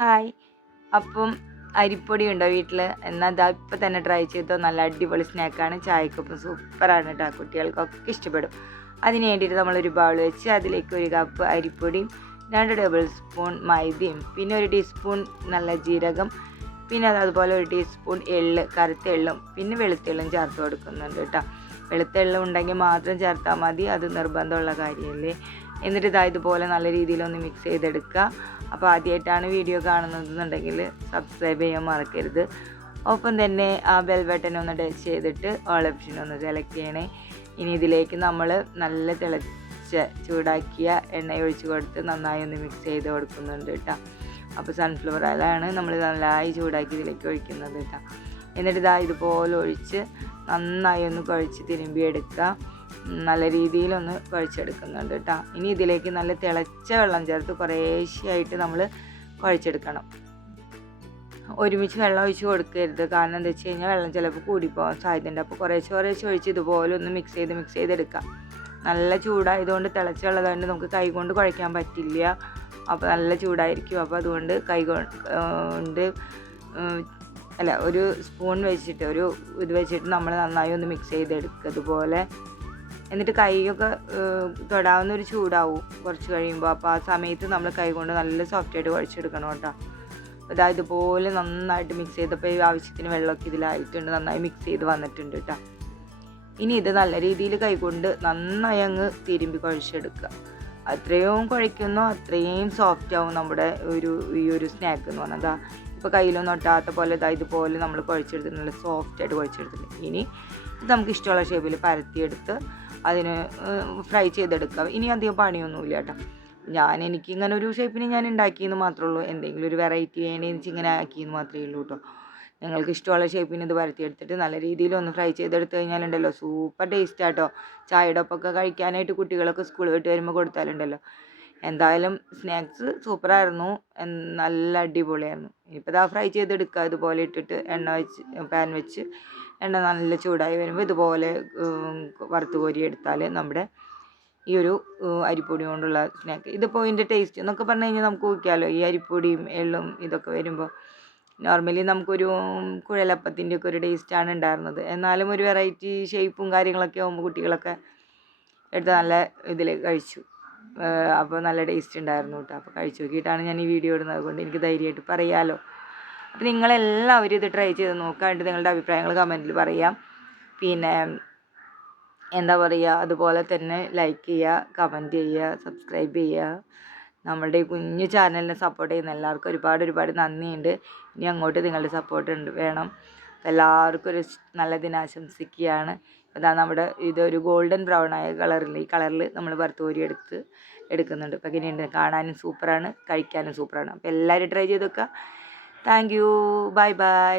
Hi. അപ്പം അരിപ്പൊടി ഉണ്ടോ വീട്ടിൽ എന്നാൽ ഇതാ ഇപ്പം തന്നെ ട്രൈ ചെയ്തോ. നല്ല അടിപൊളി സ്നാക്കാണ് ചായക്കൊപ്പം സൂപ്പറാണ് കേട്ടോ കുട്ടികൾക്കൊക്കെ ഇഷ്ടപ്പെടും. അതിന് വേണ്ടിയിട്ട് നമ്മളൊരു ബൗൾ വെച്ച് അതിലേക്ക് ഒരു കപ്പ് അരിപ്പൊടിയും രണ്ട് ടേബിൾ സ്പൂൺ മൈദയും പിന്നെ ഒരു ടീസ്പൂൺ നല്ല ജീരകം പിന്നെ അത് അതുപോലെ ഒരു ടീസ്പൂൺ എള്ള് കറുത്ത എള്ളും പിന്നെ വെളുത്തെള്ളും ചേർത്ത് കൊടുക്കുന്നുണ്ട് കേട്ടോ വെളുത്ത എള്ള് ഉണ്ടെങ്കിൽ മാത്രം ചേർത്താൽ മതി. അത് നിർബന്ധമുള്ള കാര്യമല്ലേ എന്നിട്ട് ഇതാ ഇതുപോലെ നല്ല രീതിയിലൊന്ന് മിക്സ് ചെയ്തെടുക്കുക. അപ്പോൾ ആദ്യമായിട്ടാണ് വീഡിയോ കാണുന്നതെന്നുണ്ടെങ്കിൽ സബ്സ്ക്രൈബ് ചെയ്യാൻ മറക്കരുത്. ഒപ്പം തന്നെ ആ ബെൽ ബട്ടൺ ഒന്ന് ടച്ച് ചെയ്തിട്ട് ഓൾ ഓപ്ഷൻ ഒന്ന് സെലക്ട് ചെയ്യണേ. ഇനി ഇതിലേക്ക് നമ്മൾ നല്ല തിളച്ച ചൂടാക്കിയ എണ്ണ ഒഴിച്ച് കൊടുത്ത് നന്നായി ഒന്ന് മിക്സ് ചെയ്ത് കൊടുക്കുന്നുണ്ട് കേട്ടോ അപ്പോൾ സൺഫ്ലവർ ഓയിലാണ് നമ്മൾ നന്നായി ചൂടാക്കി ഇതിലേക്ക് ഒഴിക്കുന്നത് കേട്ടോ എന്നിട്ട് ഇതാ ഇതുപോലെ ഒഴിച്ച് നന്നായി ഒന്ന് കുഴച്ച് തിരുമ്പിയെടുക്കുക നല്ല രീതിയിലൊന്ന് കുഴച്ചെടുക്കുന്നുണ്ട് കേട്ടോ. ഇനി ഇതിലേക്ക് നല്ല തിളച്ച വെള്ളം ചേർത്ത് കുറേശ്ശെയായിട്ട് നമ്മൾ കുഴച്ചെടുക്കണം. ഒരുമിച്ച് വെള്ളം ഒഴിച്ച് കൊടുക്കരുത്. കാരണം എന്താ വെച്ച് കഴിഞ്ഞാൽ വെള്ളം ചിലപ്പോൾ കൂടിപ്പോകാൻ സാധ്യതയുണ്ട്. അപ്പോൾ കുറേശ്ശെ കുറേശ്ശെ ഒഴിച്ച് ഇതുപോലെ ഒന്ന് മിക്സ് ചെയ്ത് മിക്സ് ചെയ്തെടുക്കാം നല്ല ചൂടായതുകൊണ്ട് തിളച്ച വെള്ളമായതുകൊണ്ട് നമുക്ക് കൈ കൊണ്ട് കുഴയ്ക്കാൻ പറ്റില്ല. അപ്പോൾ നല്ല ചൂടായിരിക്കും. അപ്പോൾ അതുകൊണ്ട് കൈ കൊണ്ട് അല്ല ഒരു സ്പൂൺ വെച്ചിട്ട് ഒരു ഇത് വെച്ചിട്ട് നമ്മൾ നന്നായി ഒന്ന് മിക്സ് ചെയ്തെടുക്കുക. അതുപോലെ എന്നിട്ട് കൈയൊക്കെ തൊടാവുന്ന ഒരു ചൂടാവും കുറച്ച് കഴിയുമ്പോൾ അപ്പോൾ ആ സമയത്ത് നമ്മൾ കൈ കൊണ്ട് നല്ല സോഫ്റ്റായിട്ട് കുഴച്ചെടുക്കണം കേട്ടോ. അതായത് ഇതുപോലെ നന്നായിട്ട് മിക്സ് ചെയ്തപ്പോൾ ആവശ്യത്തിന് വെള്ളമൊക്കെ ഇതിലായിട്ടുണ്ട് നന്നായി മിക്സ് ചെയ്ത് വന്നിട്ടുണ്ട് കേട്ടോ. ഇനി ഇത് നല്ല രീതിയിൽ കൈകൊണ്ട് നന്നായി അങ്ങ് തിരുമ്പി കുഴച്ചെടുക്കുക. അത്രയും കുഴയ്ക്കുന്നോ അത്രയും സോഫ്റ്റ് ആവും നമ്മുടെ ഒരു ഈ ഒരു സ്നാക്ക് എന്ന് പറഞ്ഞാൽ ഇപ്പോൾ കയ്യിലൊന്നും ഒട്ടാത്ത പോലെ ഇതാ ഇതുപോലെ നമ്മൾ കുഴച്ചെടുത്തിട്ടുണ്ട് നല്ല സോഫ്റ്റായിട്ട് കുഴച്ചെടുത്തിട്ടുണ്ട്. ഇനി ഇത് നമുക്ക് ഇഷ്ടമുള്ള ഷേപ്പിൽ പരത്തിയെടുത്ത് അതിന് ഫ്രൈ ചെയ്തെടുക്കാം ഇനി അധികം പണിയൊന്നുമില്ല കേട്ടോ. ഞാൻ എനിക്ക് ഇങ്ങനെ ഒരു ഷേപ്പിന് ഞാൻ ഉണ്ടാക്കിയെന്ന് മാത്രമേ ഉള്ളൂ എന്തെങ്കിലും ഒരു വെറൈറ്റി വേണമെന്ന് വെച്ച് ഇങ്ങനെ ആക്കിയെന്ന് മാത്രമേ ഉള്ളൂ കേട്ടോ. നിങ്ങൾക്ക് ഇഷ്ടമുള്ള ഷേപ്പിന് ഇത് വരത്തിയെടുത്തിട്ട് നല്ല രീതിയിൽ ഒന്ന് ഫ്രൈ ചെയ്തെടുത്ത് കഴിഞ്ഞാലുണ്ടല്ലോ സൂപ്പർ ടേസ്റ്റ് ആട്ടോ ചായയുടെ ഒപ്പമൊക്കെ കഴിക്കാനായിട്ട് കുട്ടികളൊക്കെ സ്കൂൾ വിട്ട് വരുമ്പോൾ കൊടുത്താലുണ്ടല്ലോ. എന്തായാലും സ്നാക്സ് സൂപ്പറായിരുന്നു നല്ല അടിപൊളിയായിരുന്നു. ഇനിയിപ്പോൾ ഇതാ ഫ്രൈ ചെയ്തെടുക്കുക. ഇതുപോലെ ഇട്ടിട്ട് എണ്ണ വെച്ച് പാൻ വെച്ച് എണ്ണ നല്ല ചൂടായി വരുമ്പോൾ ഇതുപോലെ വറുത്ത് കോരി എടുത്താൽ നമ്മുടെ ഈ ഒരു അരിപ്പൊടി കൊണ്ടുള്ള സ്നാക്ക് ഇതിപ്പോൾ ഇതിന്റെ ടേസ്റ്റ് എന്നൊക്കെ പറഞ്ഞു കഴിഞ്ഞാൽ നമുക്ക് ഊഹിക്കാമല്ലോ ഈ അരിപ്പൊടിയും എള്ളും ഇതൊക്കെ വരുമ്പോൾ നോർമലി നമുക്കൊരു കുഴലപ്പത്തിന്റെ ഒക്കെ ഒരു ടേസ്റ്റാണ് ഉണ്ടായിരുന്നത്. എന്നാലും ഒരു വെറൈറ്റി ഷേപ്പും കാര്യങ്ങളൊക്കെ ആകുമ്പോൾ കുട്ടികളൊക്കെ എടുത്ത് നല്ല ഇതിൽ കഴിച്ചു. അപ്പോൾ നല്ല ടേസ്റ്റ് ഉണ്ടായിരുന്നു കേട്ടോ അപ്പോൾ കഴിച്ചു നോക്കിയിട്ടാണ് ഞാൻ ഈ വീഡിയോ ഇടുന്നത്. അതുകൊണ്ട് എനിക്ക് ധൈര്യമായിട്ട് പറയാമല്ലോ അപ്പോൾ നിങ്ങളെല്ലാവരും ഇത് ട്രൈ ചെയ്ത് നോക്കാണ്ട് നിങ്ങളുടെ അഭിപ്രായങ്ങൾ കമന്റിൽ പറയാം. പിന്നെ എന്താ പറയുക അതുപോലെ തന്നെ ലൈക്ക് ചെയ്യുക കമന്റ് ചെയ്യുക സബ്സ്ക്രൈബ് ചെയ്യുക നമ്മളുടെ ഈ കുഞ്ഞു ചാനലിനെ സപ്പോർട്ട് ചെയ്യുന്ന എല്ലാവർക്കും ഒരുപാട് ഒരുപാട് നന്ദിയുണ്ട്. ഇനി അങ്ങോട്ട് നിങ്ങളുടെ സപ്പോർട്ട് ഉണ്ട് വേണം. എല്ലാവർക്കും ഒരു നല്ല ദിനം ആശംസിക്കുകയാണ്. നമ്മുടെ ഇതൊരു ഗോൾഡൻ ബ്രൗൺ ആയ കളറിൽ ഈ കളറിൽ നമ്മൾ വറുത്തോരി എടുത്ത് എടുക്കുന്നുണ്ട്. അപ്പോൾ എങ്ങനെയുണ്ട് കാണാനും സൂപ്പറാണ് കഴിക്കാനും സൂപ്പറാണ് അപ്പോൾ എല്ലാവരും ട്രൈ ചെയ്ത് നോക്കുക താങ്ക് യു ബൈ ബൈ